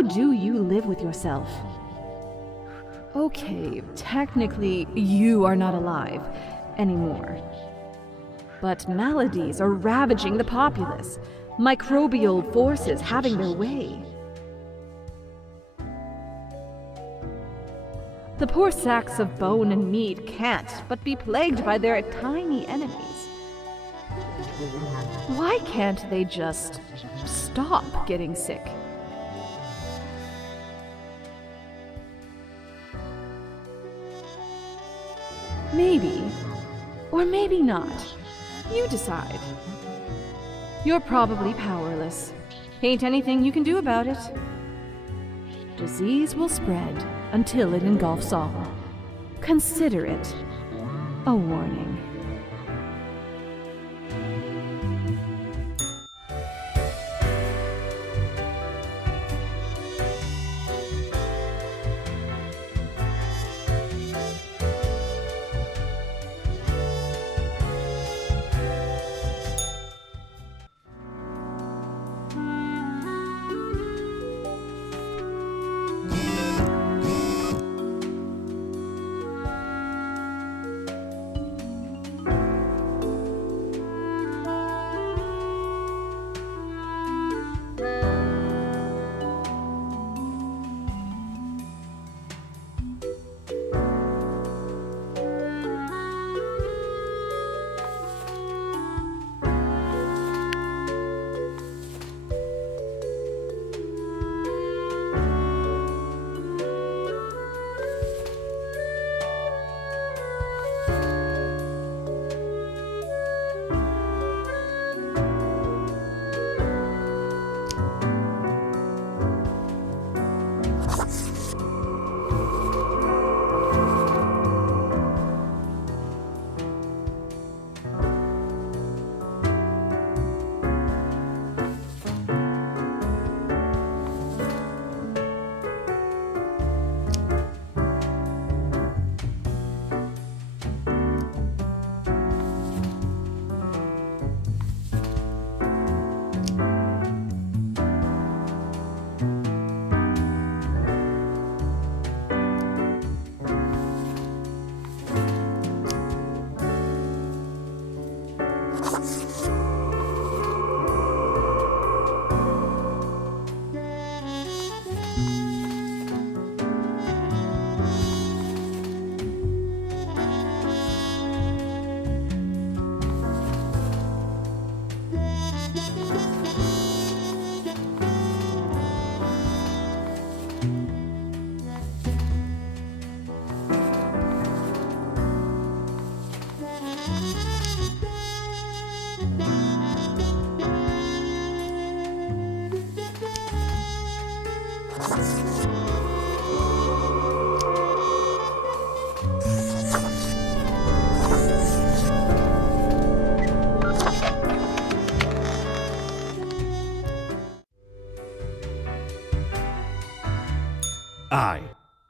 how do you live with yourself? Okay, technically, you are not alive anymore. But maladies are ravaging the populace, microbial forces having their way. The poor sacks of bone and meat can't but be plagued by their tiny enemies. Why can't they just stop getting sick? Maybe, or maybe not. You decide. You're probably powerless. Ain't anything you can do about it. Disease will spread until it engulfs all. Consider it a warning.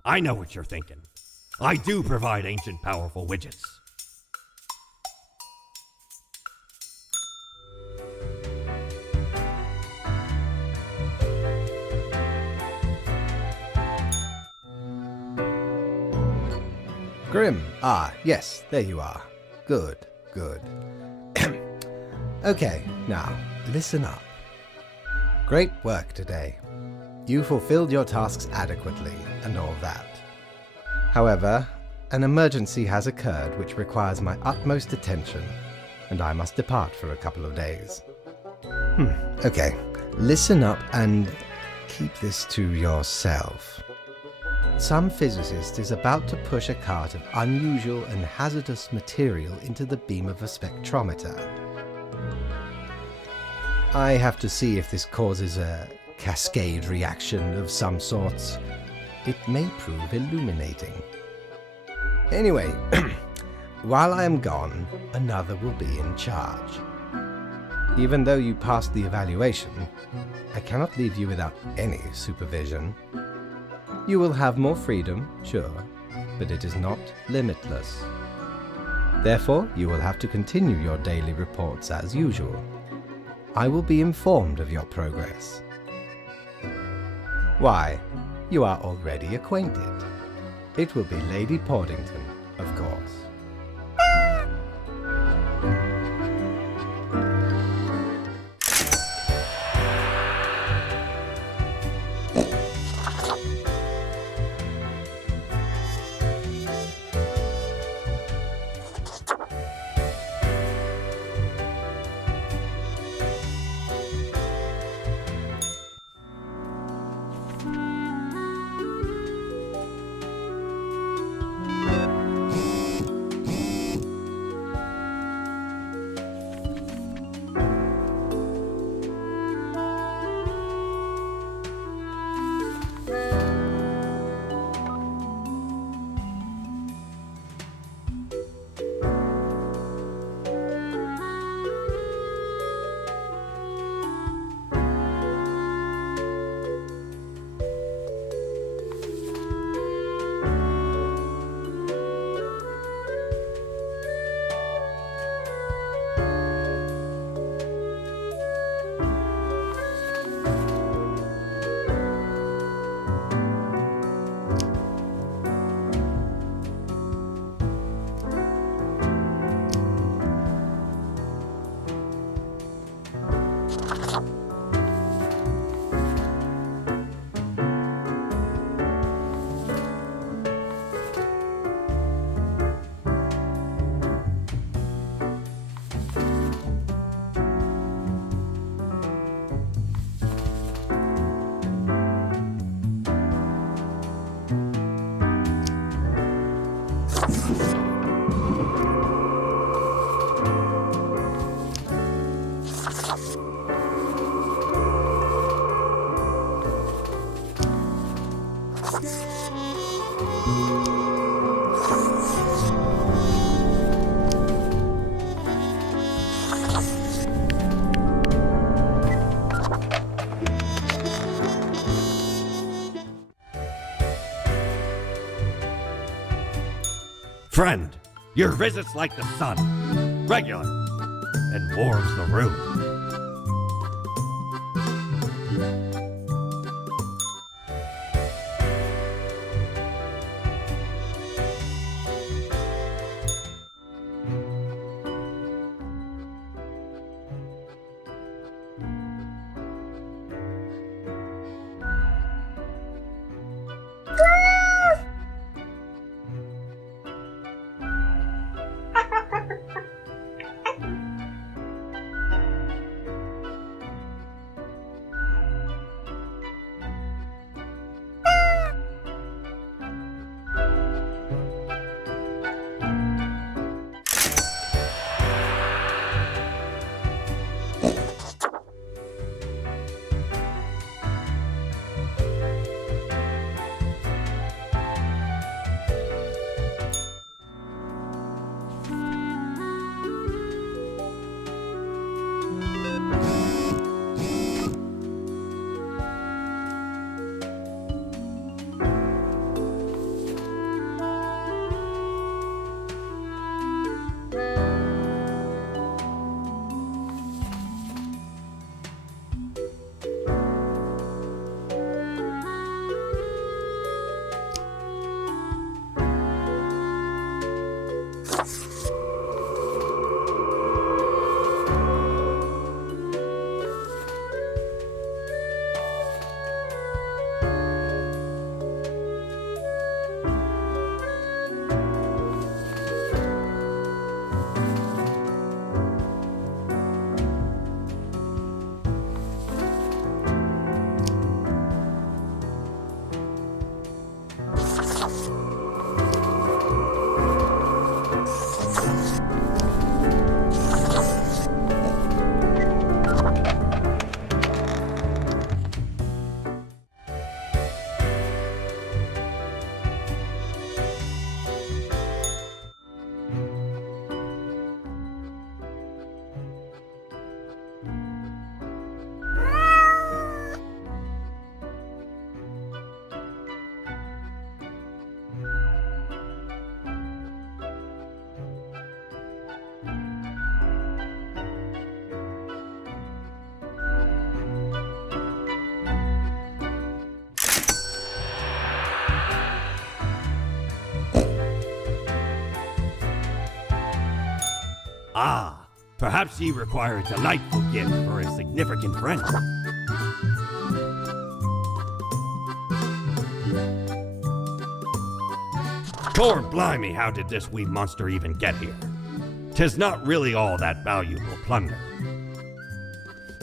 I know what you're thinking. I do provide ancient powerful widgets. Grim, yes, there you are. Good. Okay, now, listen up. Great work today. You fulfilled your tasks adequately, and all that. However, an emergency has occurred which requires my utmost attention, and I must depart for a couple of days. Okay, listen up and keep this to yourself. Some physicist is about to push a cart of unusual and hazardous material into the beam of a spectrometer. I have to see if this causes a cascade reaction of some sorts. It may prove illuminating. Anyway, while I am gone, another will be in charge. Even though you passed the evaluation, I cannot leave you without any supervision. You will have more freedom, sure, but it is not limitless. Therefore, you will have to continue your daily reports as usual. I will be informed of your progress. Why, you are already acquainted. It will be Lady Portington, of course. Friend, your visit's like the sun, regular, and warms the room. Ah, perhaps ye require a delightful gift for a significant friend. Lord blimey, how did this wee monster even get here? 'Tis not really all that valuable plunder.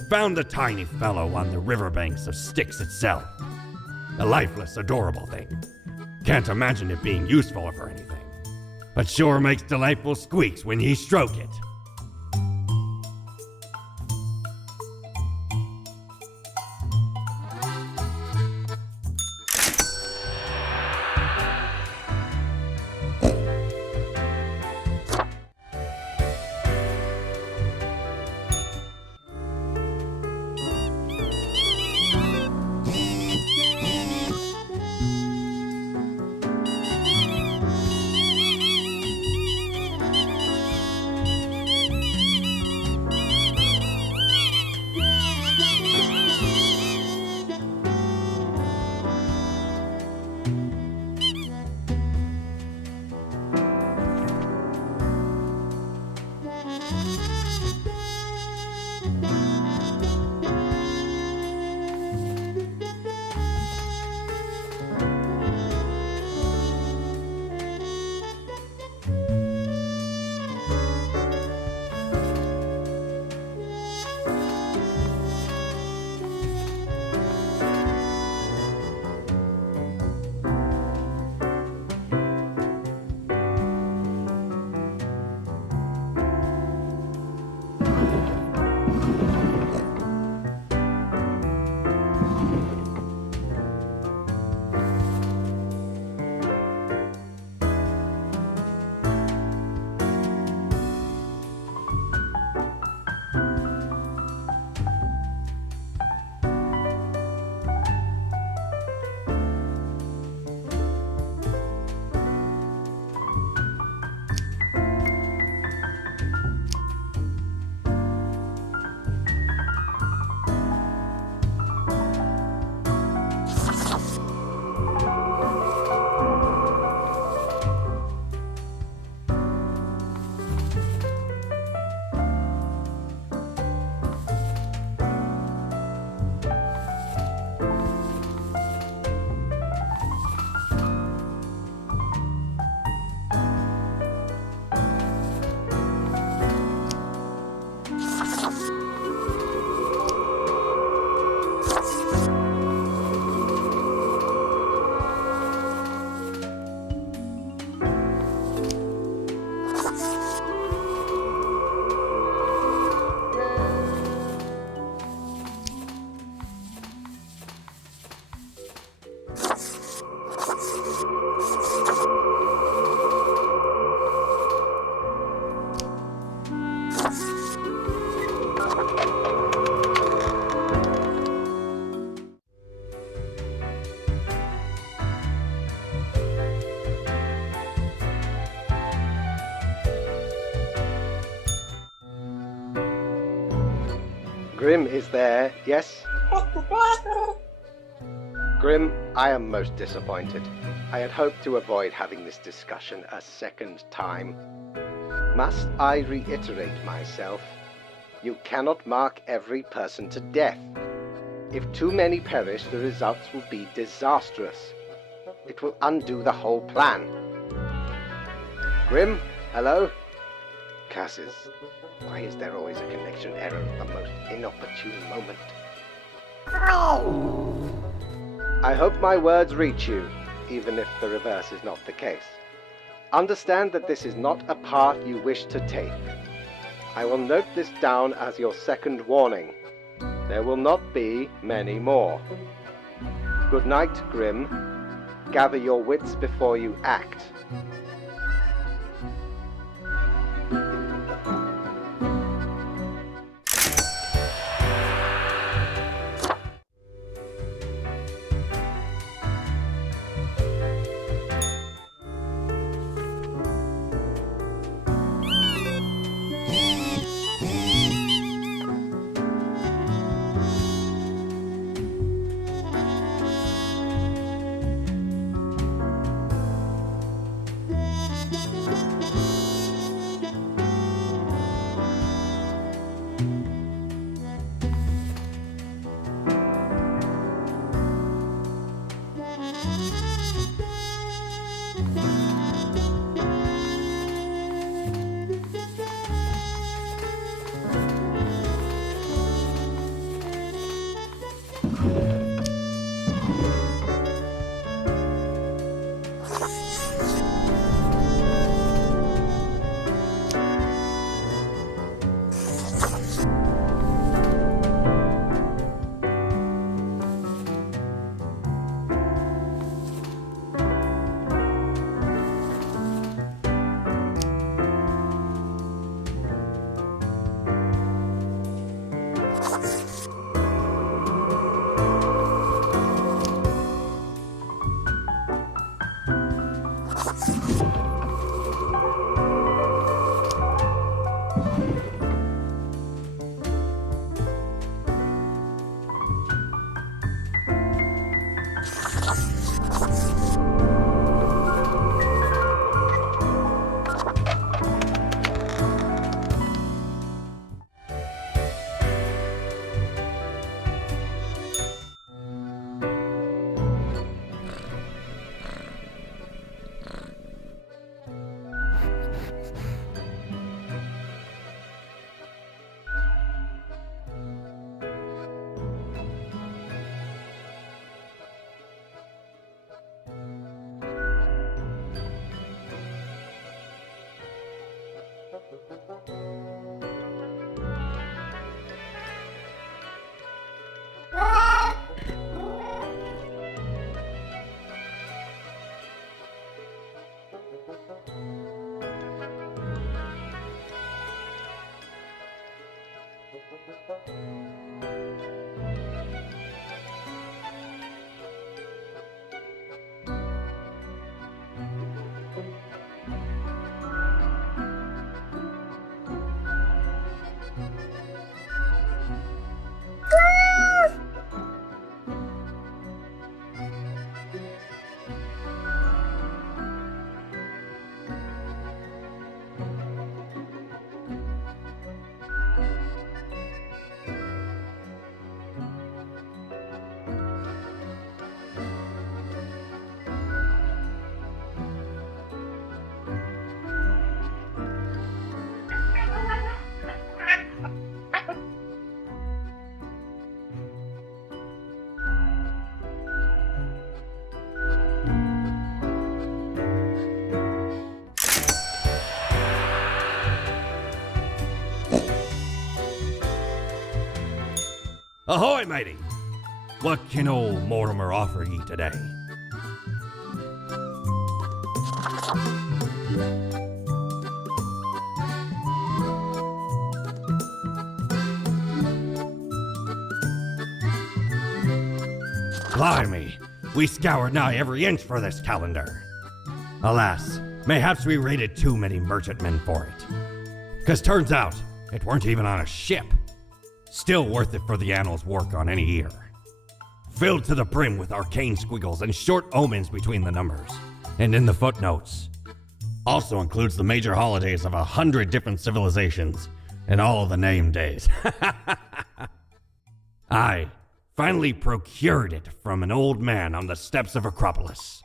Found the tiny fellow on the riverbanks of Styx itself. A lifeless, adorable thing. Can't imagine it being useful for anything. But sure makes delightful squeaks when ye stroke it. Grim is there, yes? Grim, I am most disappointed. I had hoped to avoid having this discussion a second time. Must I reiterate myself? You cannot mark every person to death. If too many perish, the results will be disastrous. It will undo the whole plan. Grim, hello? Curses. Why is there always a connection error at the most inopportune moment? I hope my words reach you, even if the reverse is not the case. Understand that this is not a path you wish to take. I will note this down as your second warning. There will not be many more. Good night, Grim. Gather your wits before you act. Ahoy, matey! What can old Mortimer offer ye today? Blimey, we scoured nigh every inch for this calendar. Alas, mayhaps we raided too many merchantmen for it. 'Cause turns out, it weren't even on a ship. Still worth it for the annals' work on any year. Filled to the brim with arcane squiggles and short omens between the numbers, and in the footnotes. Also includes the major holidays of 100 different civilizations, and all of the name days. I finally procured it from an old man on the steps of Acropolis.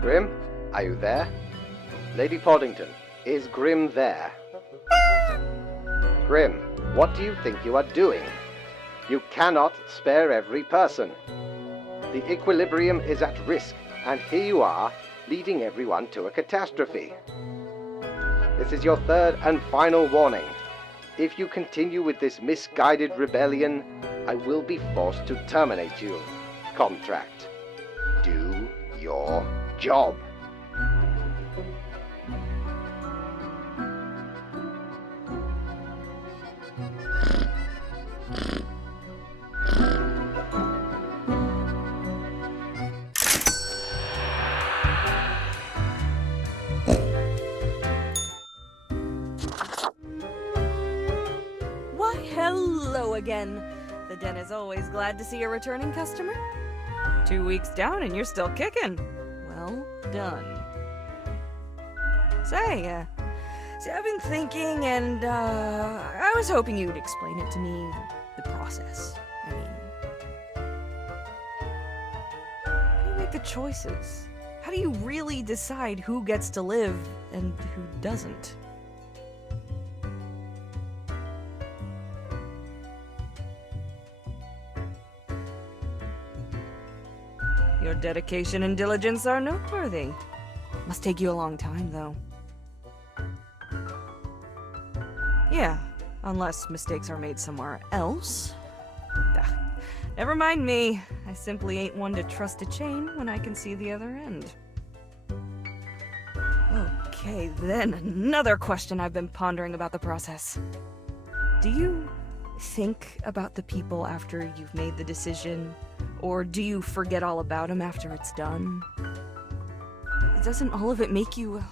Grim, are you there? Lady Poddington, is Grim there? Grim, what do you think you are doing? You cannot spare every person. The equilibrium is at risk, and here you are, leading everyone to a catastrophe. This is your third and final warning. If you continue with this misguided rebellion, I will be forced to terminate you. Contract. Do your job. Why, hello again. The Den is always glad to see a returning customer. 2 weeks down and you're still kicking. Well done. Say, I've been thinking and, I was hoping you'd explain it to me, the process. I mean, how do you make the choices? How do you really decide who gets to live and who doesn't? Your dedication and diligence are noteworthy. Must take you a long time, though. Yeah, unless mistakes are made somewhere else. Never mind me. I simply ain't one to trust a chain when I can see the other end. Okay, then another question I've been pondering about the process. Do you think about the people after you've made the decision? Or do you forget all about them after it's done? Doesn't all of it make you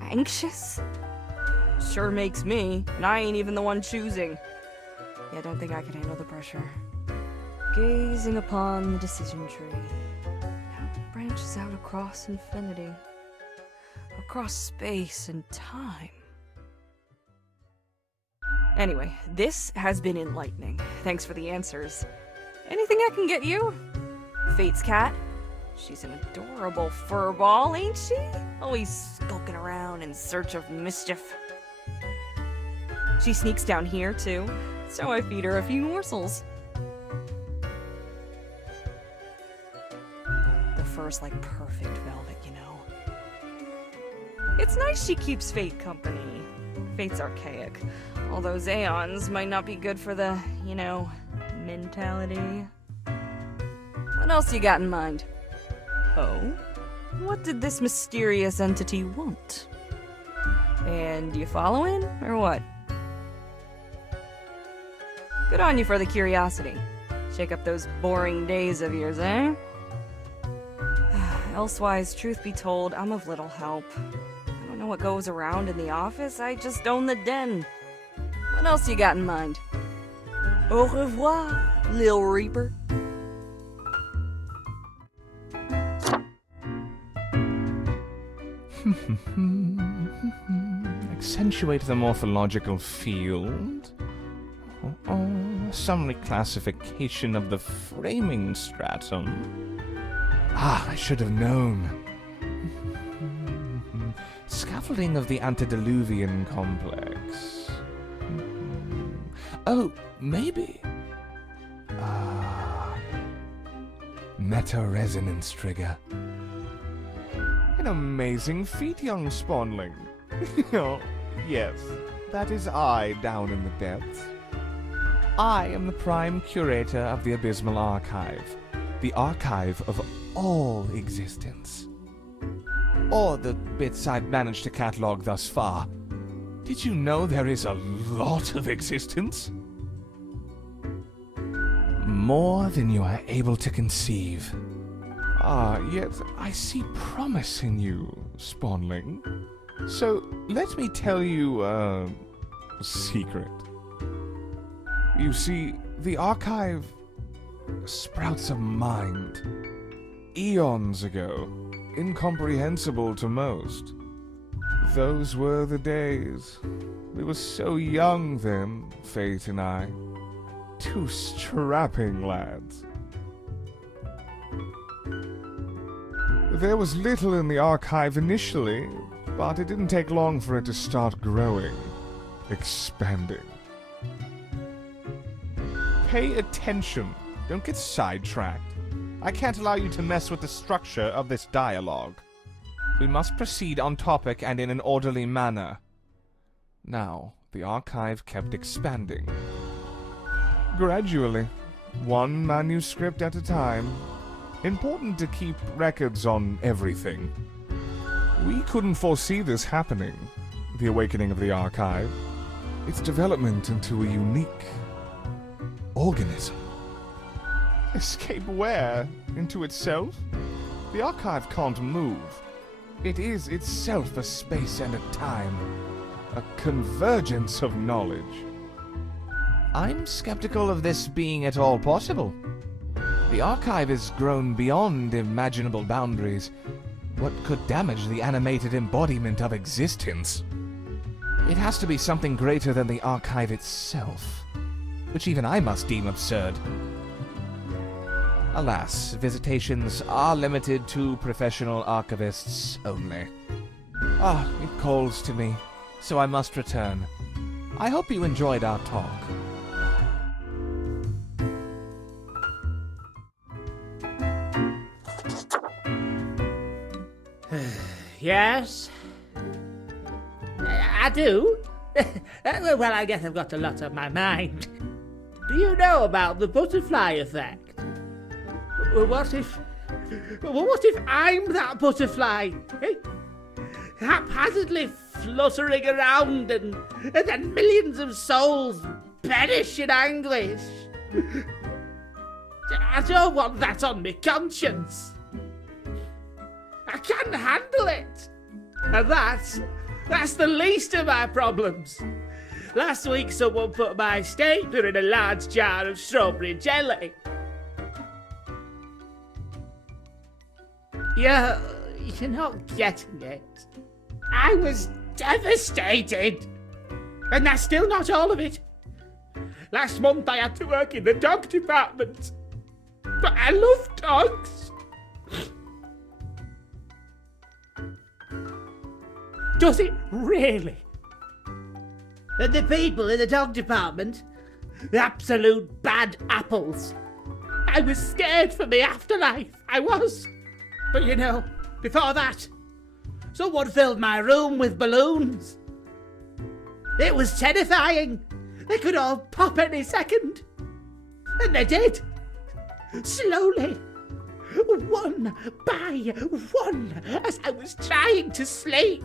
anxious? Sure makes me, and I ain't even the one choosing. Yeah, I don't think I can handle the pressure. Gazing upon the decision tree, how it branches out across infinity, across space and time. Anyway, this has been enlightening. Thanks for the answers. Anything I can get you? Fate's cat? She's an adorable furball, ain't she? Always skulking around in search of mischief. She sneaks down here, too, so I feed her a few morsels. The fur's like perfect velvet, you know. It's nice she keeps Fate company. Fate's archaic, although Xeons might not be good for the, you know, mentality. What else you got in mind? Oh? What did this mysterious entity want? And you following, or what? Good on you for the curiosity. Shake up those boring days of yours, eh? Elsewise, truth be told, I'm of little help. I don't know what goes around in the office, I just own the den. What else you got in mind? Au revoir, Lil Reaper. Accentuate the morphological field. Some reclassification of the framing stratum. I should have known. Scaffolding of the antediluvian complex. Oh, maybe. Meta-resonance trigger. An amazing feat, young spawnling. Oh, yes, that is I down in the depths. I am the prime curator of the Abysmal Archive, the archive of all existence. Or the bits I've managed to catalog thus far. Did you know there is a lot of existence? More than you are able to conceive. Yet I see promise in you, spawnling. So let me tell you a secret. You see, the archive sprouts a mind. Eons ago, incomprehensible to most. Those were the days. We were so young then, Fate and I. Two strapping lads. There was little in the archive initially, but it didn't take long for it to start growing, expanding. Pay attention. Don't get sidetracked. I can't allow you to mess with the structure of this dialogue. We must proceed on topic and in an orderly manner. Now, the archive kept expanding. Gradually, one manuscript at a time. Important to keep records on everything. We couldn't foresee this happening, the awakening of the archive. Its development into a unique organism. Escape where? Into itself? The archive can't move. It is itself a space and a time. A convergence of knowledge. I'm skeptical of this being at all possible. The archive has grown beyond imaginable boundaries. What could damage the animated embodiment of existence? It has to be something greater than the archive itself, which even I must deem absurd. Alas, visitations are limited to professional archivists only. It calls to me, so I must return. I hope you enjoyed our talk. Yes? I do? Well, I guess I've got a lot on my mind. Do you know about the butterfly effect? What if I'm that butterfly? Eh? Haphazardly fluttering around and then millions of souls perish in anguish. I don't want that on my conscience. I can't handle it. And that's the least of my problems. Last week someone put my stapler in a large jar of strawberry jelly. You're not getting it. I was devastated. And that's still not all of it. Last month I had to work in the dog department. But I love dogs. Does it really? And the people in the dog department? Absolute bad apples. I was scared for the afterlife, I was. But you know, before that, someone filled my room with balloons. It was terrifying. They could all pop any second. And they did. Slowly. One by one, as I was trying to sleep.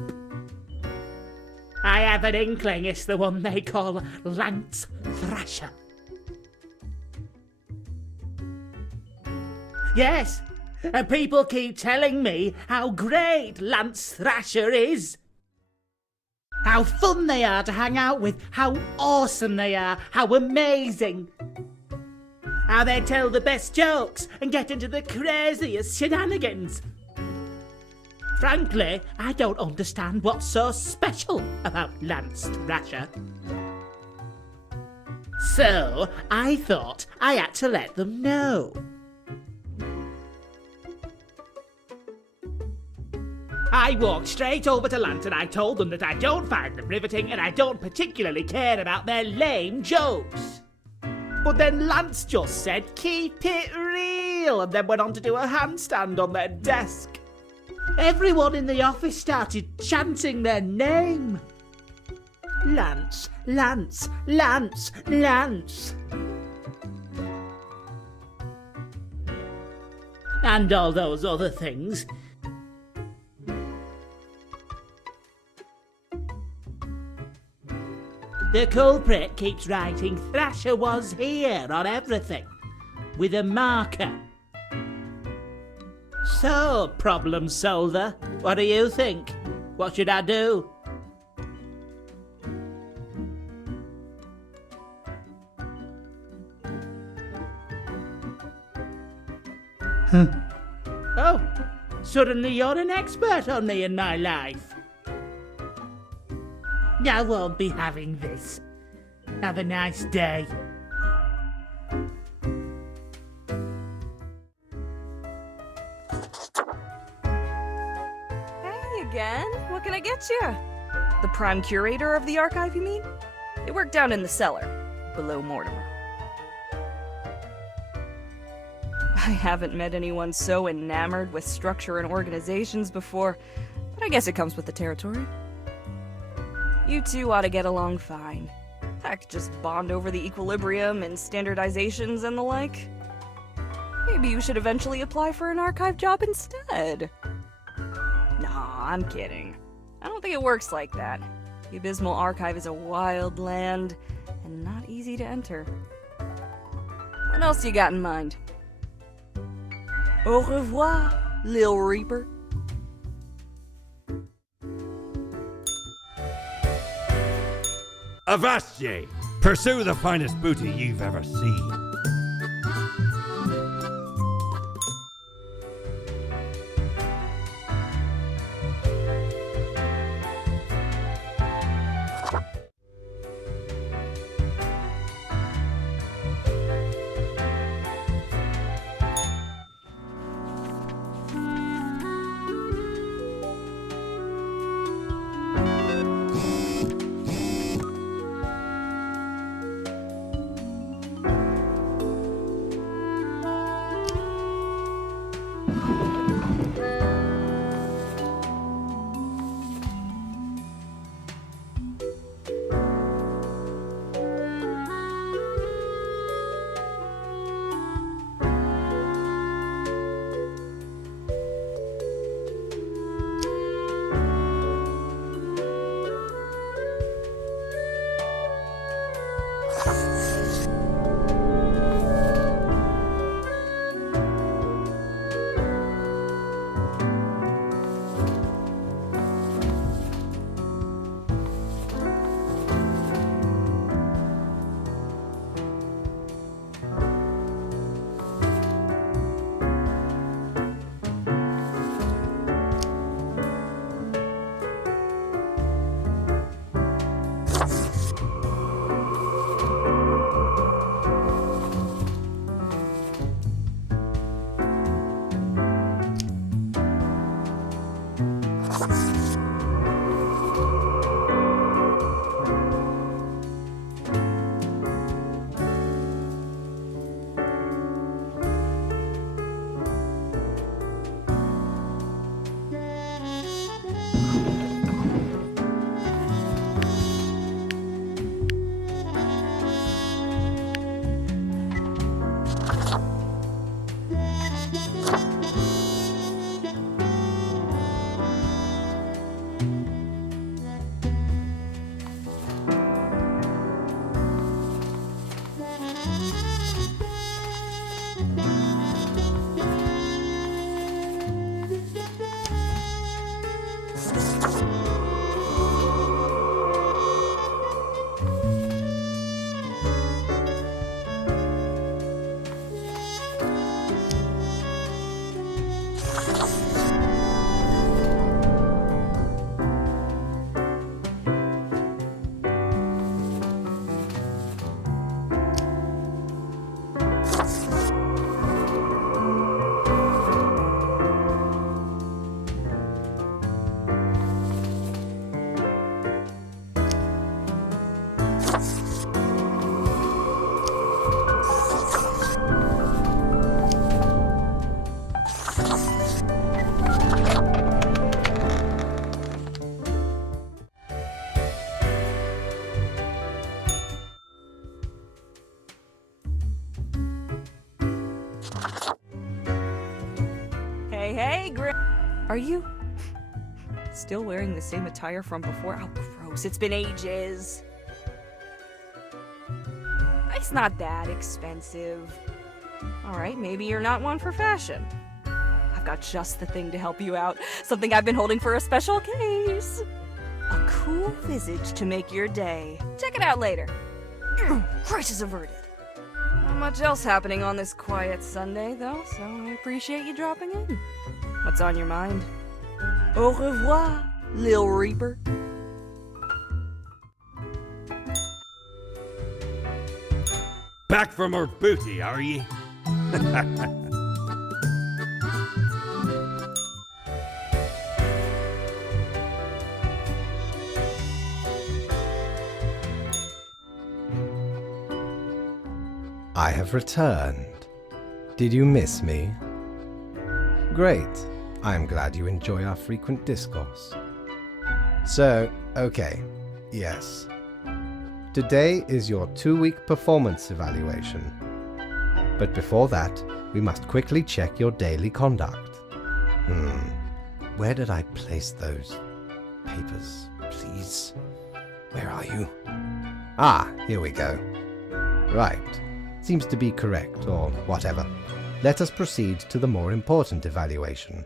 I have an inkling it's the one they call Lance Thrasher. Yes, and people keep telling me how great Lance Thrasher is. How fun they are to hang out with, how awesome they are, how amazing. How they tell the best jokes and get into the craziest shenanigans. Frankly, I don't understand what's so special about Lance Thrasher. So, I thought I had to let them know. I walked straight over to Lance and I told them that I don't find them riveting and I don't particularly care about their lame jokes. But then Lance just said, keep it real, and then went on to do a handstand on their desk. Everyone in the office started chanting their name. Lance, Lance, Lance, Lance. And all those other things. The culprit keeps writing Thrasher was here on everything, with a marker. So, problem solver, what do you think? What should I do? Oh, suddenly you're an expert on me and my life. I won't be having this. Have a nice day. Hey again, what can I get you? The prime curator of the archive, you mean? They work down in the cellar, below Mortimer. I haven't met anyone so enamored with structure and organizations before, but I guess it comes with the territory. You two ought to get along fine. Heck, just bond over the equilibrium and standardizations and the like. Maybe you should eventually apply for an archive job instead. Nah, I'm kidding. I don't think it works like that. The Abysmal Archive is a wild land, and not easy to enter. What else you got in mind? Au revoir, Lil Reaper. Avast ye! Pursue the finest booty you've ever seen. Hey, Are you still wearing the same attire from before? Oh, gross. It's been ages. It's not that expensive. Alright, maybe you're not one for fashion. I've got just the thing to help you out. Something I've been holding for a special case. A cool visage to make your day. Check it out later. Crisis averted. Not much else happening on this quiet Sunday, though, so I appreciate you dropping in. What's on your mind? Au revoir, Lil Reaper. Back from her booty, are ye? I have returned. Did you miss me? Great. I am glad you enjoy our frequent discourse. So, okay, yes. Today is your 2-week performance evaluation. But before that, we must quickly check your daily conduct. Where did I place those papers, please? Where are you? Ah, here we go. Right. Seems to be correct, or whatever. Let us proceed to the more important evaluation.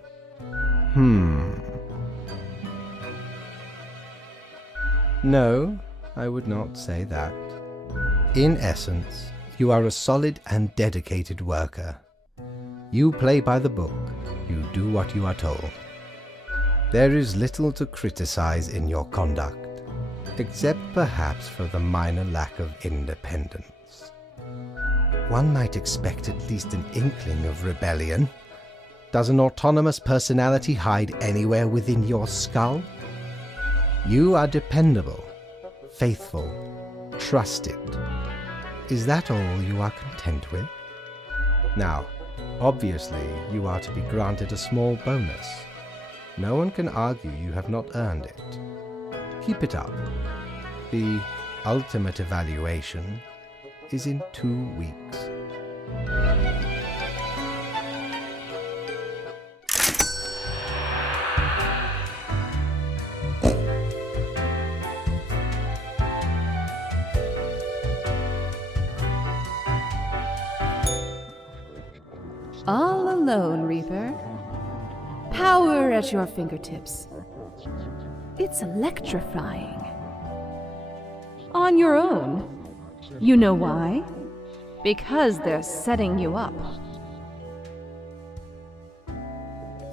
No, I would not say that. In essence, you are a solid and dedicated worker. You play by the book. You do what you are told. There is little to criticize in your conduct, except perhaps for the minor lack of independence. One might expect at least an inkling of rebellion. Does an autonomous personality hide anywhere within your skull? You are dependable, faithful, trusted. Is that all you are content with? Now, obviously, you are to be granted a small bonus. No one can argue you have not earned it. Keep it up. The ultimate evaluation is in 2 weeks. All alone, Reaper. Power at your fingertips. It's electrifying. On your own. You know why? Because they're setting you up.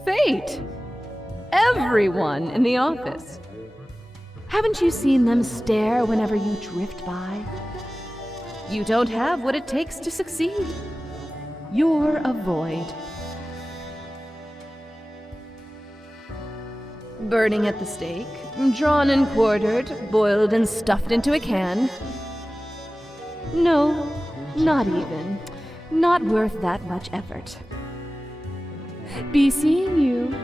Fate! Everyone in the office. Haven't you seen them stare whenever you drift by? You don't have what it takes to succeed. You're a void. Burning at the stake, drawn and quartered, boiled and stuffed into a can. No, not even. Not worth that much effort. Be seeing you.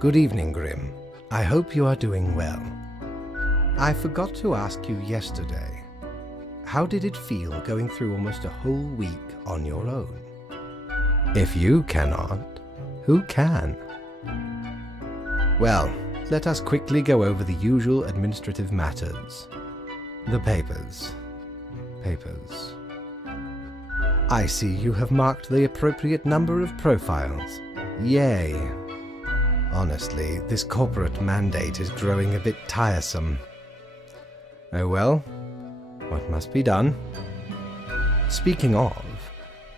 Good evening, Grim. I hope you are doing well. I forgot to ask you yesterday. How did it feel going through almost a whole week on your own? If you cannot, who can? Well, let us quickly go over the usual administrative matters. The papers. Papers. I see you have marked the appropriate number of profiles. Yay. Honestly, this corporate mandate is growing a bit tiresome. Oh well, what must be done? Speaking of,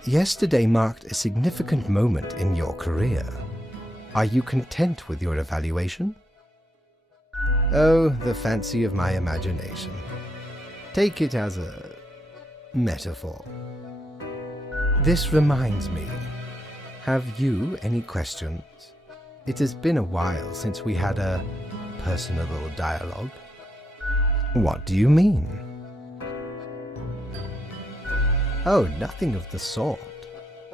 yesterday marked a significant moment in your career. Are you content with your evaluation? Oh, the fancy of my imagination. Take it as a metaphor. This reminds me, have you any questions? It has been a while since we had a personable dialogue. What do you mean? Oh, nothing of the sort.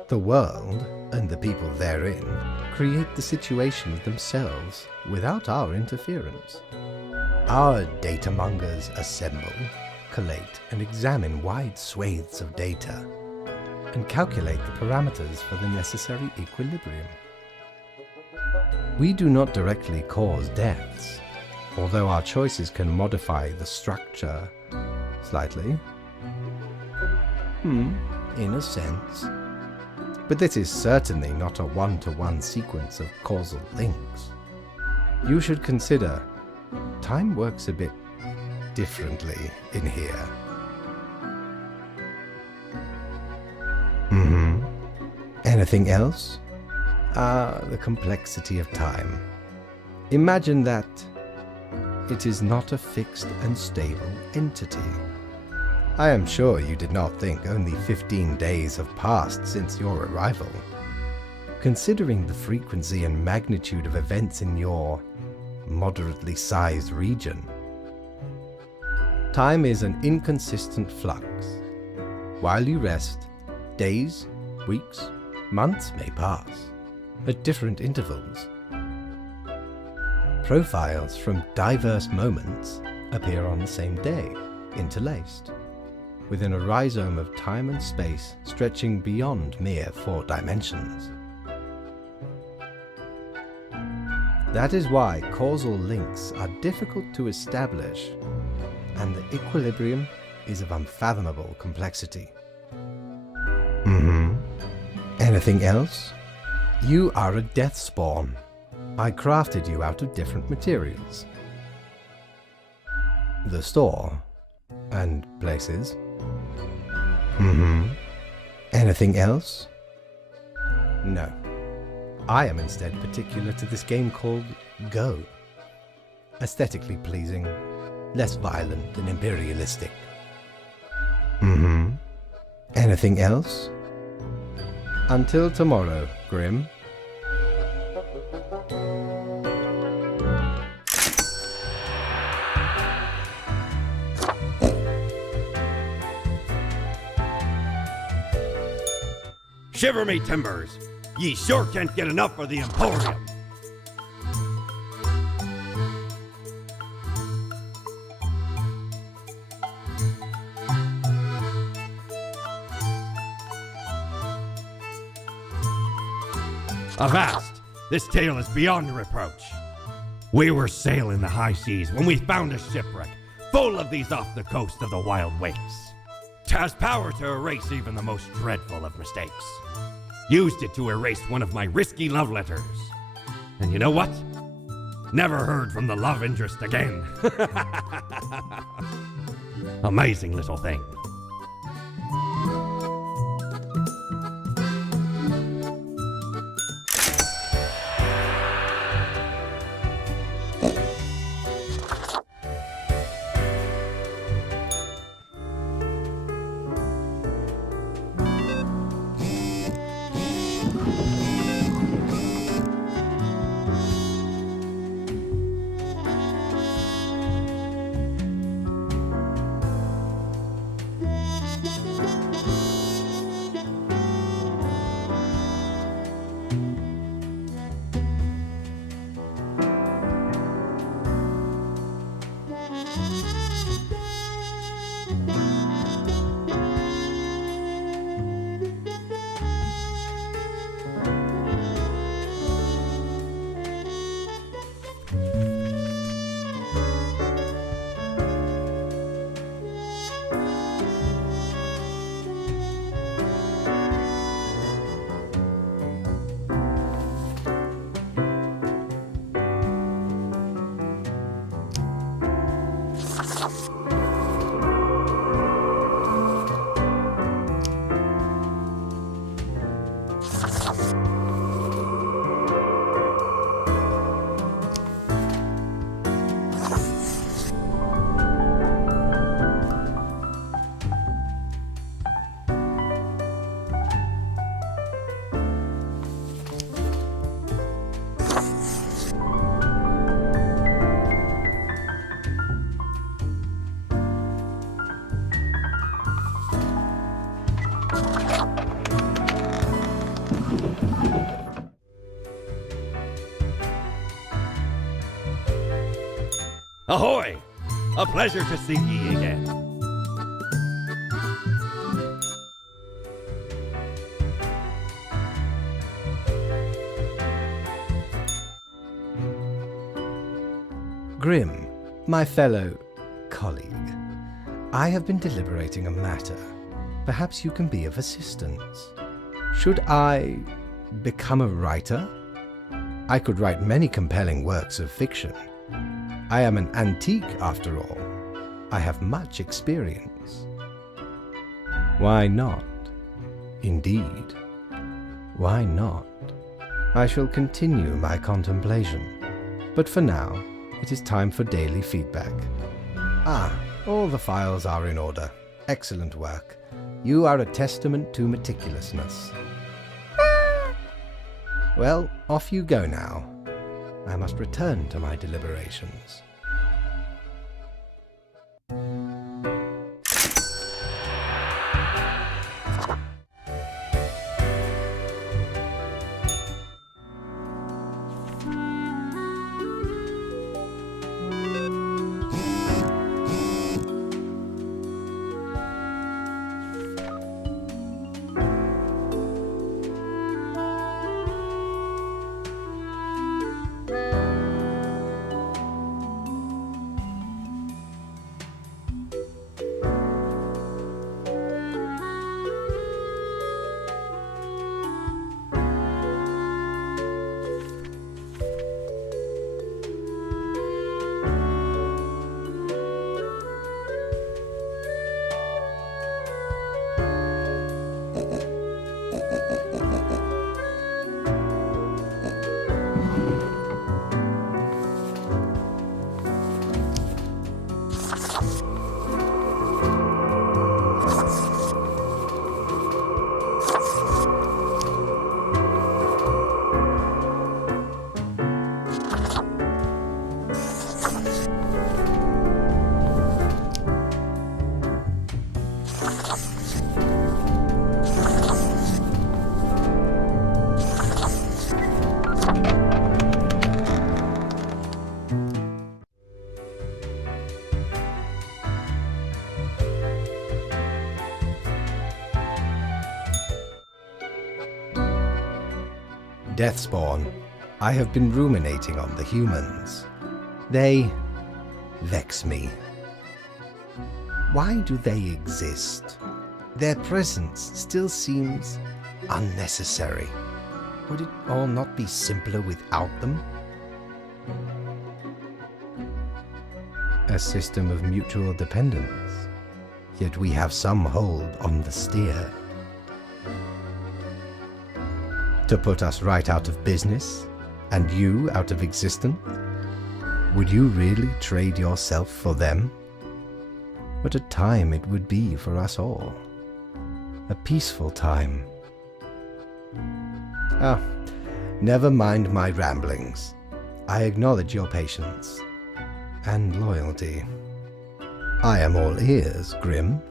The world, and the people therein, create the situation themselves without our interference. Our datamongers assemble, collate, and examine wide swathes of data, and calculate the parameters for the necessary equilibrium. We do not directly cause deaths, although our choices can modify the structure slightly. In a sense. But this is certainly not a one-to-one sequence of causal links. You should consider, time works a bit differently in here. Anything else? The complexity of time. Imagine that it is not a fixed and stable entity. I am sure you did not think only 15 days have passed since your arrival. Considering the frequency and magnitude of events in your moderately sized region, time is an inconsistent flux. While you rest, days, weeks, months may pass, at different intervals. Profiles from diverse moments appear on the same day, interlaced, within a rhizome of time and space stretching beyond mere 4 dimensions. That is why causal links are difficult to establish, and the equilibrium is of unfathomable complexity. Anything else? You are a death spawn. I crafted you out of different materials. The store and places. Anything else? No. I am instead particular to this game called Go. Aesthetically pleasing, less violent and imperialistic. Anything else? Until tomorrow, Grim. Shiver me timbers! Ye sure can't get enough of the Emporium! Avast! This tale is beyond reproach. We were sailing the high seas when we found a shipwreck full of these off the coast of the wild wakes. 'Twas power to erase even the most dreadful of mistakes. Used it to erase one of my risky love letters. And you know what? Never heard from the love interest again. Amazing little thing. Ahoy! A pleasure to see ye again. Grim, my fellow colleague, I have been deliberating a matter. Perhaps you can be of assistance. Should I become a writer? I could write many compelling works of fiction. I am an antique, after all. I have much experience. Why not? Indeed. Why not? I shall continue my contemplation. But for now, it is time for daily feedback. Ah, all the files are in order. Excellent work. You are a testament to meticulousness. Well, off you go now. I must return to my deliberations. Deathspawn, I have been ruminating on the humans. They vex me. Why do they exist? Their presence still seems unnecessary. Would it all not be simpler without them? A system of mutual dependence, yet we have some hold on the steer. To put us right out of business, and you out of existence? Would you really trade yourself for them? What a time it would be for us all. A peaceful time. Ah, never mind my ramblings. I acknowledge your patience and loyalty. I am all ears, Grim.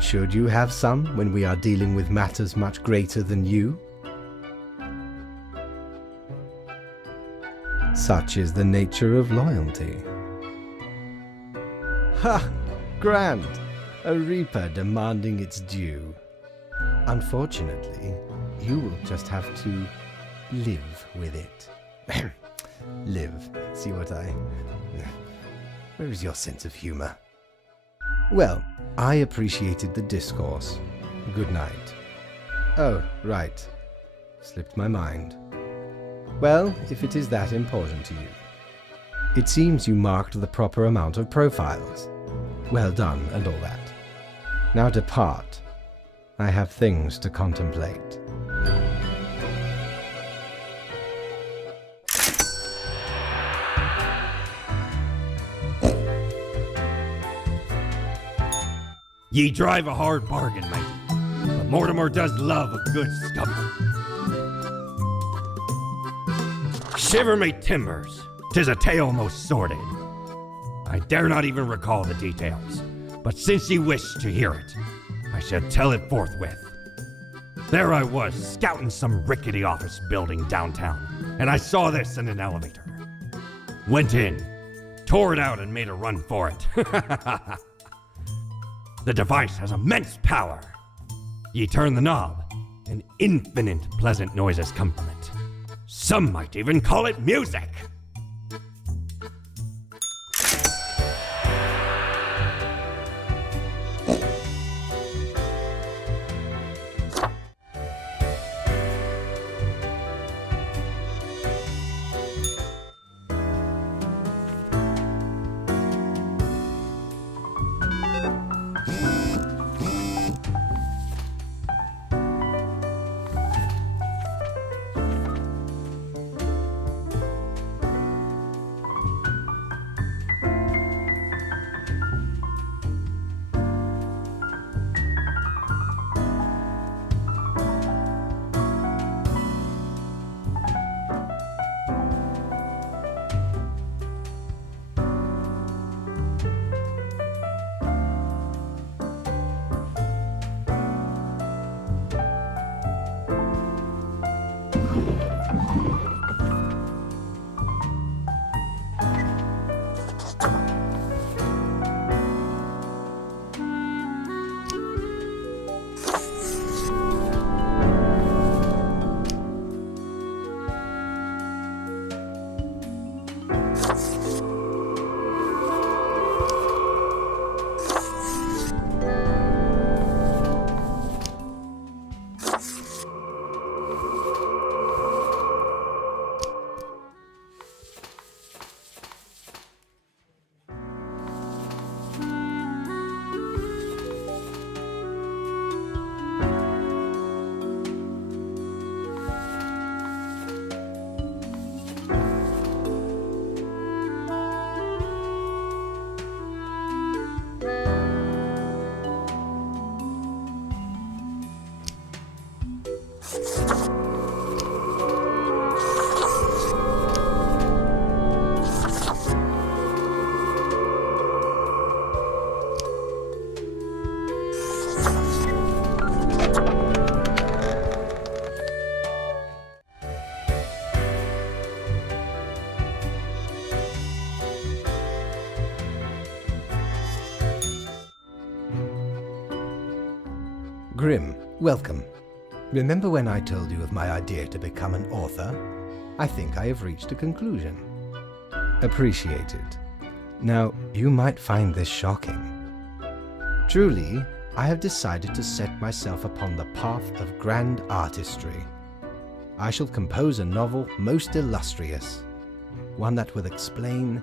Should you have some when we are dealing with matters much greater than you? Such is the nature of loyalty. Ha! Grand! A reaper demanding its due. Unfortunately, you will just have to live with it. Live. See what I... Where is your sense of humor? Well, I appreciated the discourse. Good night. Oh, right. Slipped my mind. Well, if it is that important to you. It seems you marked the proper amount of profiles. Well done and all that. Now depart. I have things to contemplate. Ye drive a hard bargain, mate, but Mortimer does love a good scuffle. Shiver me timbers, 'tis a tale most sordid. I dare not even recall the details, but since ye wish to hear it, I shall tell it forthwith. There I was, scouting some rickety office building downtown, and I saw this in an elevator. Went in, tore it out, and made a run for it. The device has immense power. Ye turn the knob, and infinite pleasant noises come from it. Some might even call it music. Grim, welcome. Remember when I told you of my idea to become an author? I think I have reached a conclusion. Appreciated. Now, you might find this shocking. Truly, I have decided to set myself upon the path of grand artistry. I shall compose a novel most illustrious, one that will explain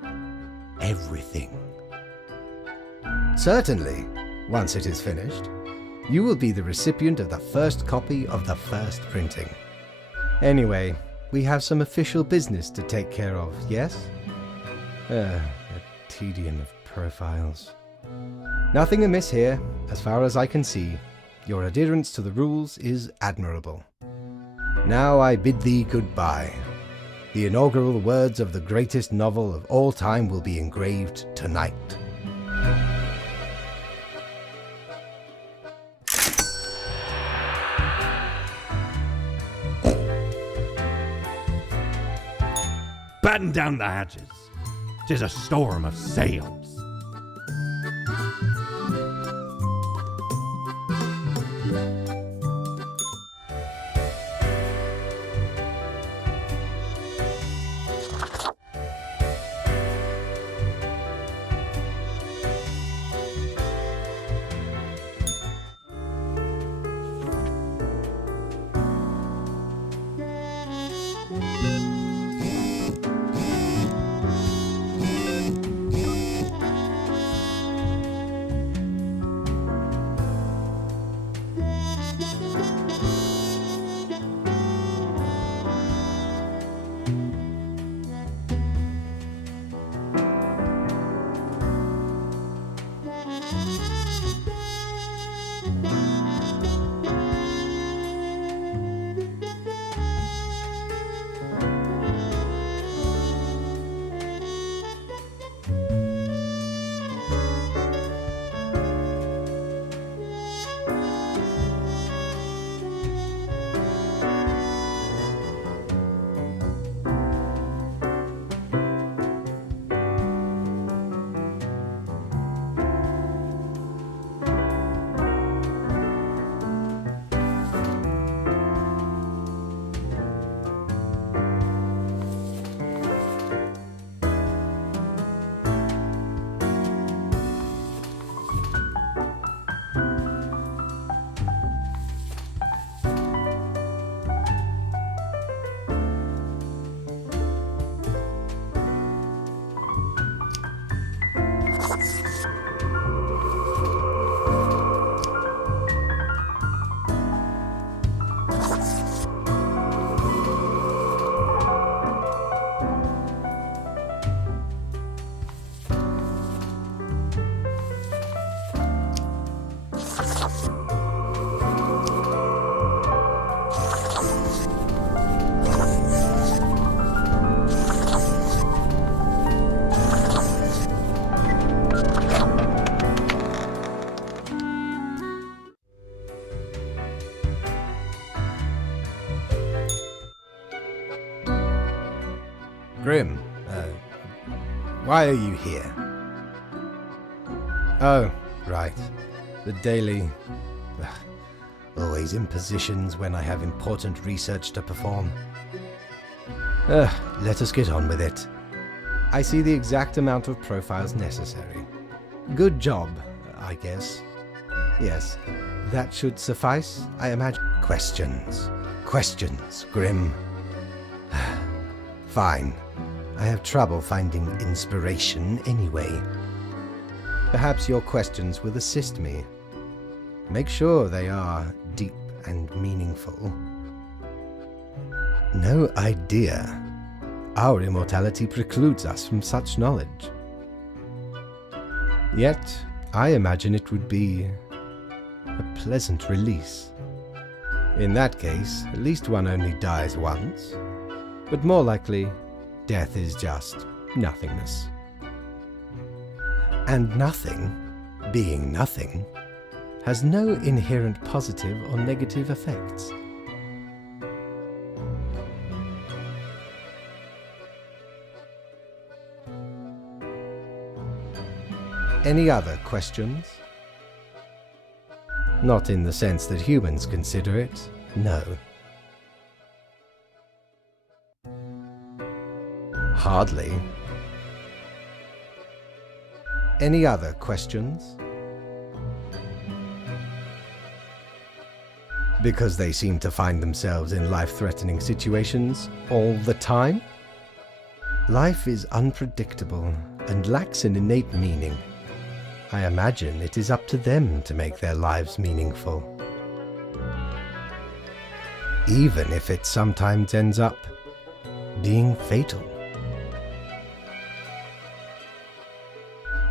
everything. Certainly, once it is finished, you will be the recipient of the first copy of the first printing. Anyway, we have some official business to take care of, yes? A tedium of profiles. Nothing amiss here, as far as I can see. Your adherence to the rules is admirable. Now I bid thee goodbye. The inaugural words of the greatest novel of all time will be engraved tonight. Batten down the hatches. 'Tis a storm of sails. Grim, why are you here? Oh, right. The daily... always impositions when I have important research to perform. Let us get on with it. I see the exact amount of profiles necessary. Good job, I guess. Yes, that should suffice, I imagine. Questions. Questions, Grim. Fine. I have trouble finding inspiration anyway. Perhaps your questions will assist me. Make sure they are deep and meaningful. No idea. Our immortality precludes us from such knowledge. Yet, I imagine it would be a pleasant release. In that case, at least one only dies once, but more likely, death is just nothingness. And nothing, being nothing, has no inherent positive or negative effects. Any other questions? Not in the sense that humans consider it, no. Hardly. Any other questions? Because they seem to find themselves in life-threatening situations all the time? Life is unpredictable and lacks an innate meaning. I imagine it is up to them to make their lives meaningful. Even if it sometimes ends up being fatal.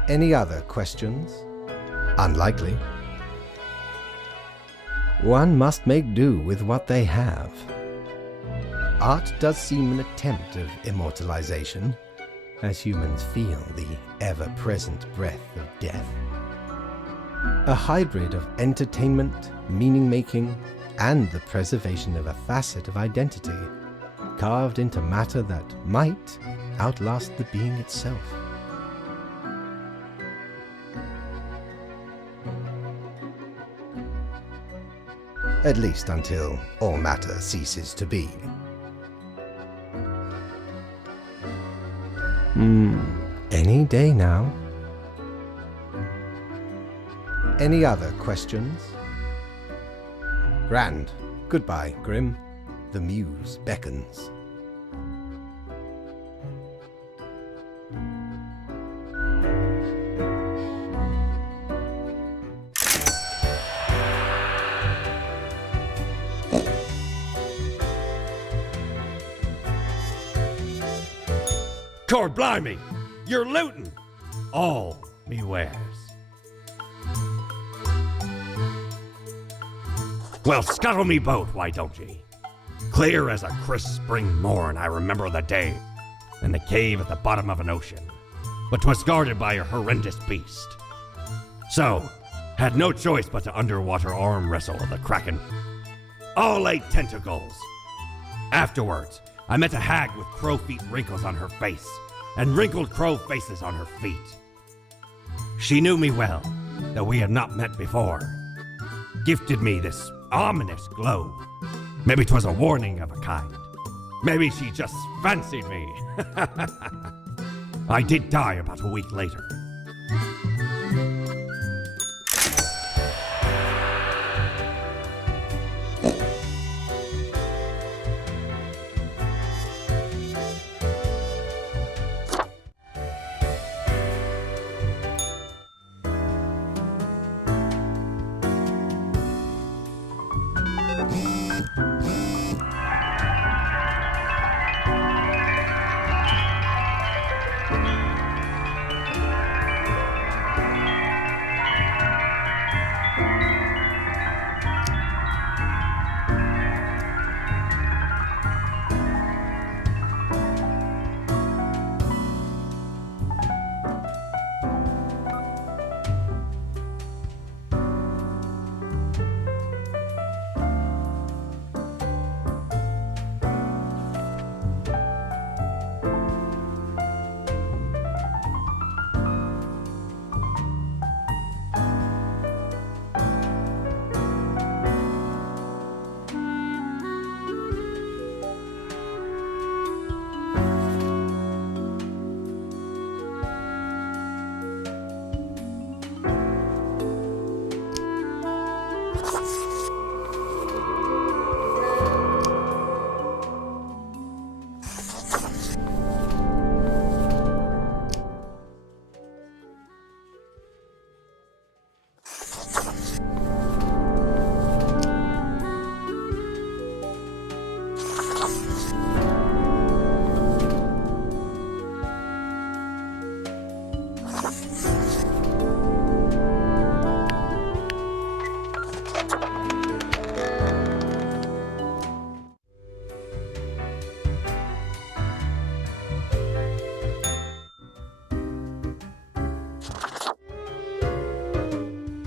Any other questions? Unlikely. One must make do with what they have. Art does seem an attempt of immortalization, as humans feel the ever-present breath of death. A hybrid of entertainment, meaning-making, and the preservation of a facet of identity, carved into matter that might outlast the being itself. At least until all matter ceases to be. Any day now. Any other questions? Grand. Goodbye, Grim. The muse beckons. Cord blimey! You're looting! All me wares. Well, scuttle me boat, why don't ye? Clear as a crisp spring morn, I remember the day, in the cave at the bottom of an ocean, but 'twas guarded by a horrendous beast. So, had no choice but to underwater arm wrestle the kraken. All 8 tentacles. Afterwards, I met a hag with crow feet wrinkles on her face, and wrinkled crow faces on her feet. She knew me well, though we had not met before. Gifted me this ominous glow. Maybe 'twas a warning of a kind. Maybe she just fancied me. I did die about a week later.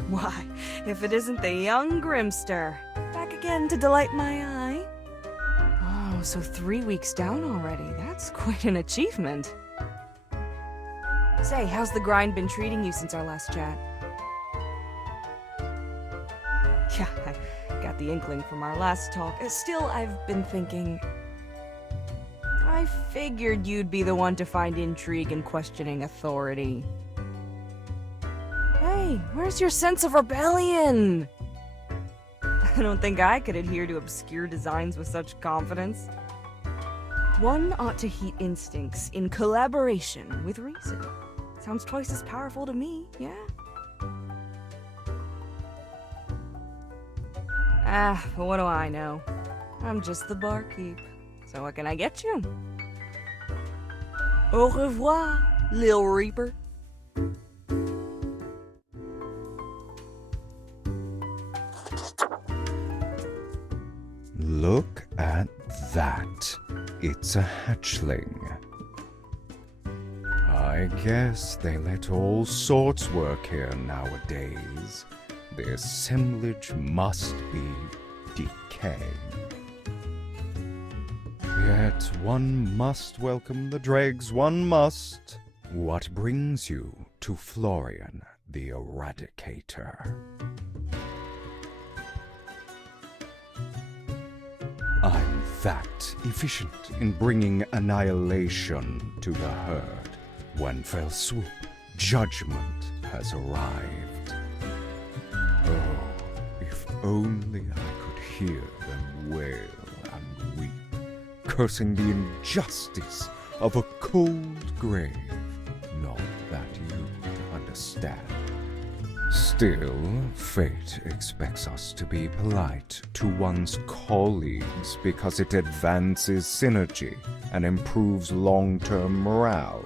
Why, if it isn't the young Grimster, back again to delight my eye. Oh, so 3 weeks down already. That's quite an achievement. Say, how's the grind been treating you since our last chat? Yeah, I got the inkling from our last talk. Still, I've been thinking... I figured you'd be the one to find intrigue in questioning authority. Hey, where's your sense of rebellion? I don't think I could adhere to obscure designs with such confidence. One ought to heed instincts in collaboration with reason. Sounds twice as powerful to me, yeah? But what do I know? I'm just the barkeep. So what can I get you? Au revoir, Lil Reaper. Look at that. It's a hatchling. I guess they let all sorts work here nowadays. The assemblage must be decay. Yet one must welcome the dregs, one must. What brings you to Florian the Eradicator? I'm that efficient in bringing annihilation to the herd. One fell swoop, judgment has arrived. Oh, if only I could hear them wail and weep, cursing the injustice of a cold grave. Not that you understand. Still, fate expects us to be polite to one's colleagues because it advances synergy and improves long-term morale.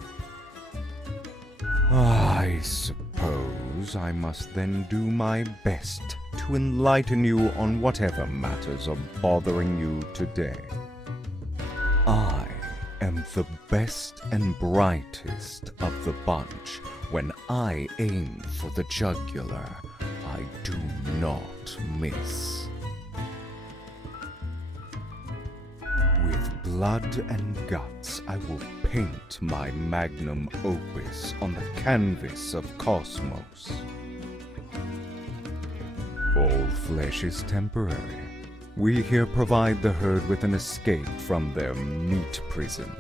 I suppose I must then do my best to enlighten you on whatever matters are bothering you today. I am the best and brightest of the bunch. When I aim for the jugular, I do not miss. With blood and guts, I will paint my magnum opus on the canvas of cosmos. All flesh is temporary. We here provide the herd with an escape from their meat prison.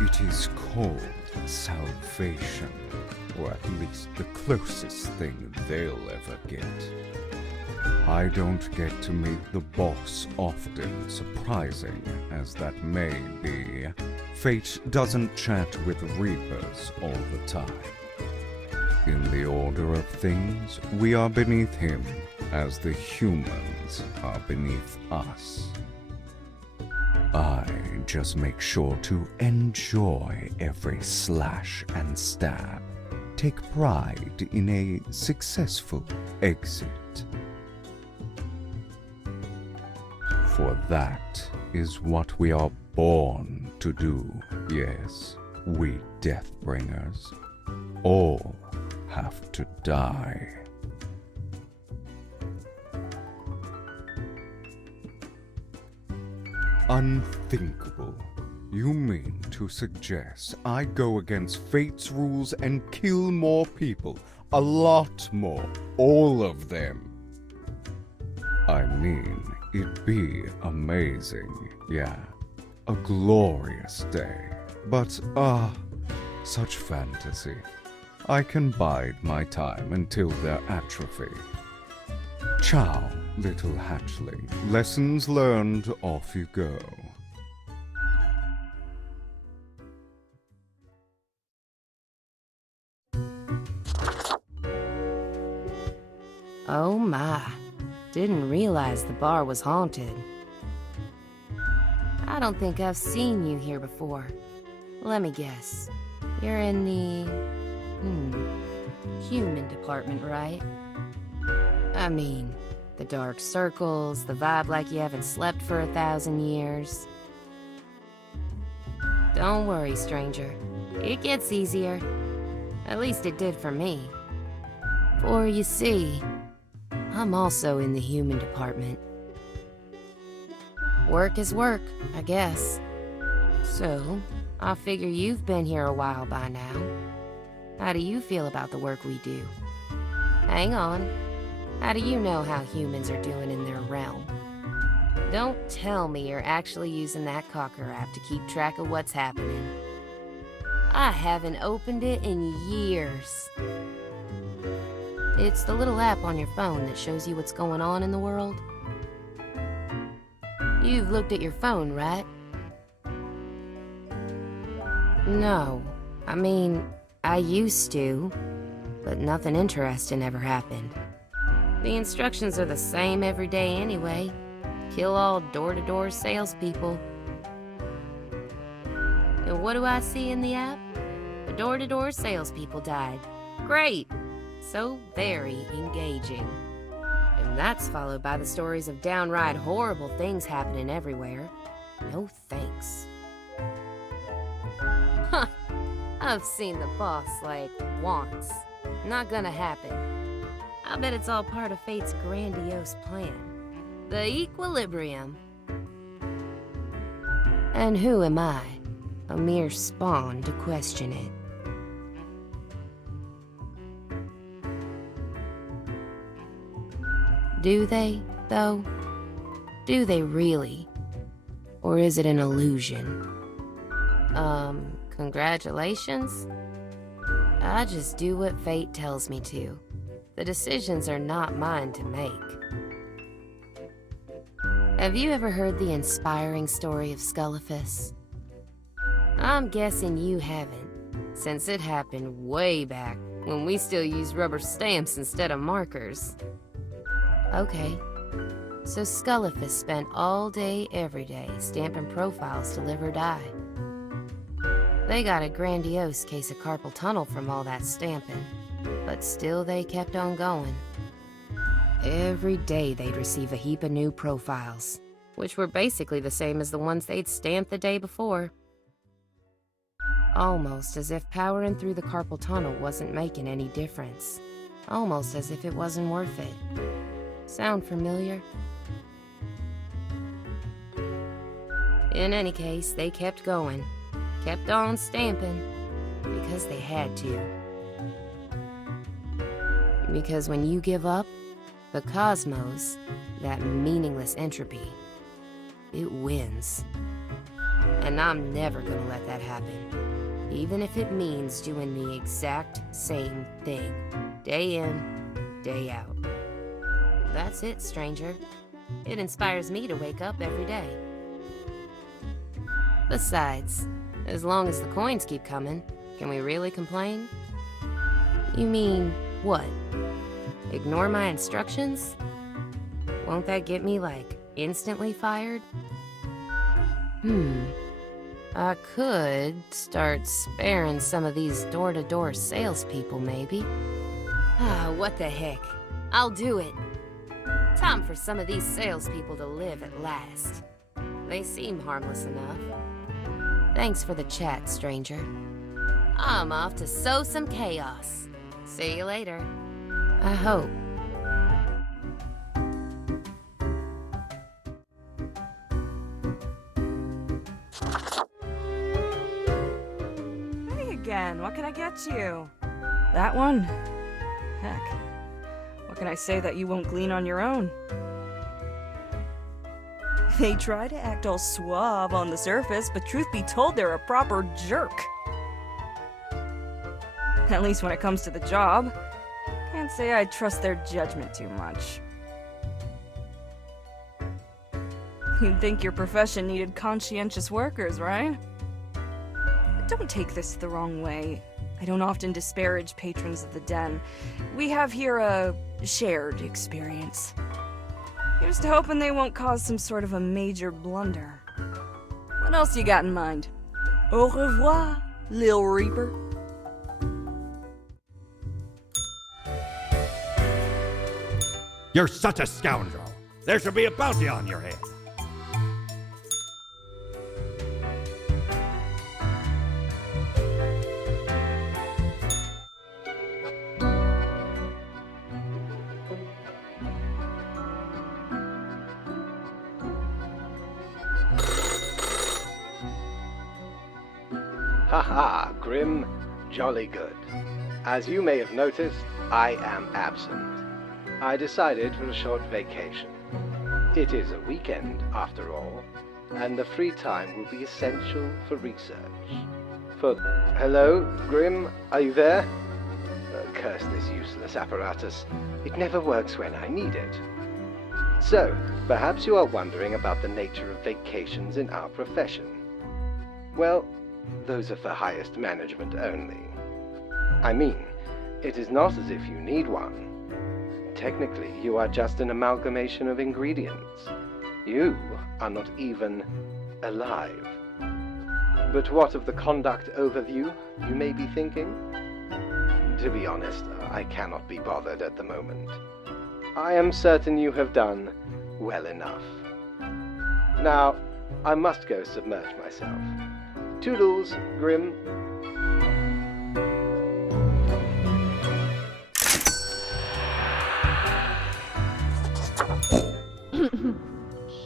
It is called salvation, or at least the closest thing they'll ever get. I don't get to meet the boss often, surprising as that may be. Fate doesn't chat with reapers all the time. In the order of things, we are beneath him, as the humans are beneath us. I just make sure to enjoy every slash and stab. Take pride in a successful exit. For that is what we are born to do, yes, we Deathbringers. All have to die. Unthinkable. You mean to suggest I go against fate's rules and kill more people? A lot more. All of them. I mean, it'd be amazing, yeah. A glorious day. But, such fantasy. I can bide my time until their atrophy. Ciao, little hatchling. Lessons learned, off you go. Oh my, didn't realize the bar was haunted. I don't think I've seen you here before. Let me guess. You're in the... human department, right? I mean, the dark circles, the vibe like you haven't slept for 1,000 years. Don't worry, stranger. It gets easier. At least it did for me. For you see, I'm also in the human department. Work is work, I guess. So, I figure you've been here a while by now. How do you feel about the work we do? Hang on. How do you know how humans are doing in their realm? Don't tell me you're actually using that Cocker app to keep track of what's happening. I haven't opened it in years. It's the little app on your phone that shows you what's going on in the world. You've looked at your phone, right? No. I mean, I used to, but nothing interesting ever happened. The instructions are the same every day anyway. Kill all door-to-door salespeople. And what do I see in the app? The door-to-door salespeople died. Great! So very engaging. And that's followed by the stories of downright horrible things happening everywhere. No thanks. Huh. I've seen the boss, like, once. Not gonna happen. I bet it's all part of Fate's grandiose plan. The equilibrium. And who am I? A mere spawn to question it. Do they, though? Do they really? Or is it an illusion? Congratulations? I just do what fate tells me to. The decisions are not mine to make. Have you ever heard the inspiring story of Scullifus? I'm guessing you haven't, since it happened way back when we still used rubber stamps instead of markers. Okay, so Scullifus spent all day, every day, stamping profiles to live or die. They got a grandiose case of carpal tunnel from all that stamping, but still they kept on going. Every day they'd receive a heap of new profiles, which were basically the same as the ones they'd stamped the day before. Almost as if powering through the carpal tunnel wasn't making any difference. Almost as if it wasn't worth it. Sound familiar? In any case, they kept going. Kept on stamping. Because they had to. Because when you give up, the cosmos, that meaningless entropy, it wins. And I'm never gonna let that happen. Even if it means doing the exact same thing. Day in, day out. That's it, stranger. It inspires me to wake up every day. Besides, as long as the coins keep coming, can we really complain? You mean, what? Ignore my instructions? Won't that get me, like, instantly fired? I could start sparing some of these door-to-door salespeople, maybe. What the heck. I'll do it. Time for some of these salespeople to live at last. They seem harmless enough. Thanks for the chat, stranger. I'm off to sow some chaos. See you later. I hope. Hey again, what can I get you? That one? Heck. What can I say that you won't glean on your own? They try to act all suave on the surface, but truth be told, they're a proper jerk. At least when it comes to the job. Can't say I trust their judgment too much. You'd think your profession needed conscientious workers, right? Don't take this the wrong way. I don't often disparage patrons of the den. We have here a shared experience. Here's to hoping they won't cause some sort of a major blunder. What else you got in mind? Au revoir, Lil Reaper. You're such a scoundrel. There should be a bounty on your head. Haha, Grim, jolly good. As you may have noticed, I am absent. I decided for a short vacation. It is a weekend, after all, and the free time will be essential for research. Hello, Grim, are you there? Curse this useless apparatus. It never works when I need it. So, perhaps you are wondering about the nature of vacations in our profession. Well, those are for highest management only. I mean, it is not as if you need one. Technically, you are just an amalgamation of ingredients. You are not even alive. But what of the conduct overview, you may be thinking? To be honest, I cannot be bothered at the moment. I am certain you have done well enough. Now, I must go submerge myself. Toodles, Grim.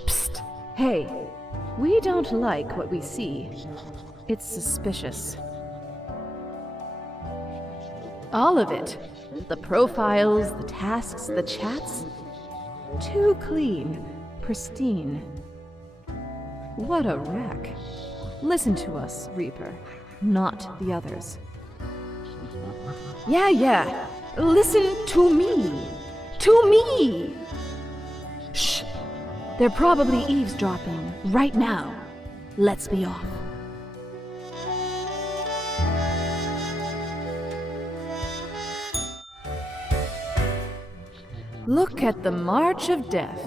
Psst. Hey, we don't like what we see. It's suspicious. All of it. The profiles, the tasks, the chats. Too clean, pristine. What a wreck. Listen to us, Reaper, not the others. Yeah. Listen to me. To me! Shh. They're probably eavesdropping right now. Let's be off. Look at the march of death.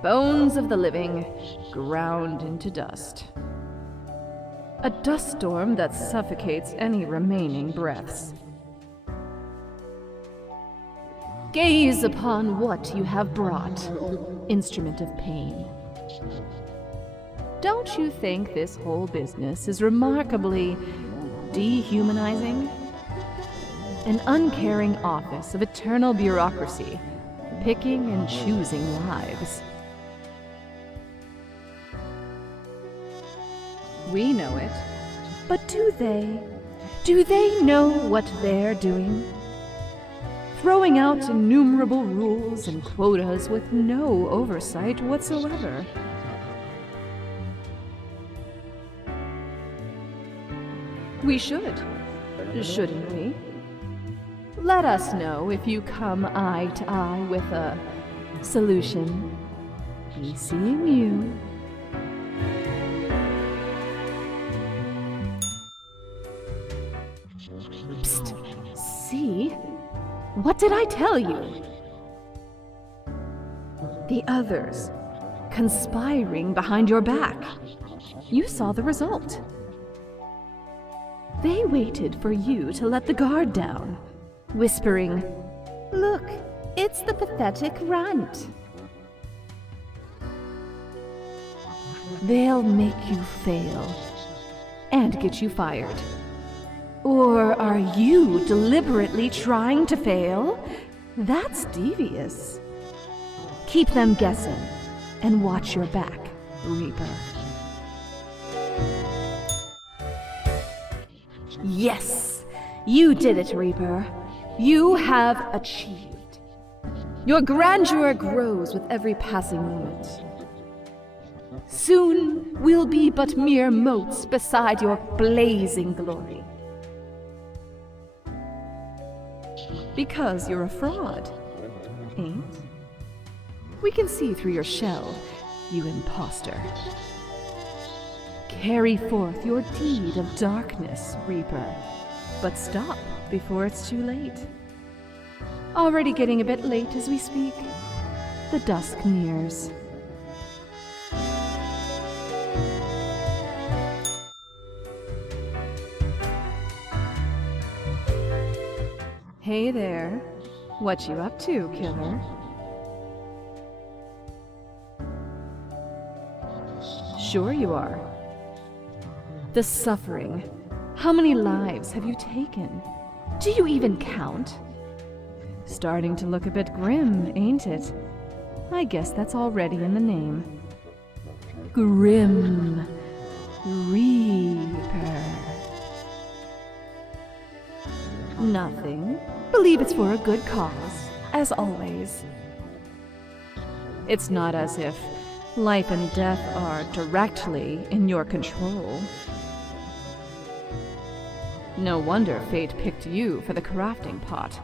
Bones of the living, ground into dust. A dust storm that suffocates any remaining breaths. Gaze upon what you have brought, instrument of pain. Don't you think this whole business is remarkably dehumanizing? An uncaring office of eternal bureaucracy, picking and choosing lives. We know it, but do they? Do they know what they're doing? Throwing out innumerable rules and quotas with no oversight whatsoever. We should, shouldn't we? Let us know if you come eye to eye with a solution. Be seeing you. Psst. See? What did I tell you? The others, conspiring behind your back. You saw the result. They waited for you to let the guard down, whispering, "Look, it's the pathetic runt." They'll make you fail and get you fired. Or are you deliberately trying to fail? That's devious. Keep them guessing and watch your back, Reaper. Yes, you did it, Reaper. You have achieved. Your grandeur grows with every passing moment. Soon we'll be but mere motes beside your blazing glory. Because you're a fraud, ain't? We can see through your shell. you imposter. Carry forth your deed of darkness, Reaper, but stop before it's too late. Already getting a bit late as we speak. The dusk nears. Hey there. What you up to, killer? Sure you are. The suffering. How many lives have you taken? Do you even count? Starting to look a bit grim, ain't it? I guess that's already in the name. Grim Reaper. Nothing. Believe it's for a good cause, as always. It's not as if life and death are directly in your control. No wonder fate picked you for the crafting pot.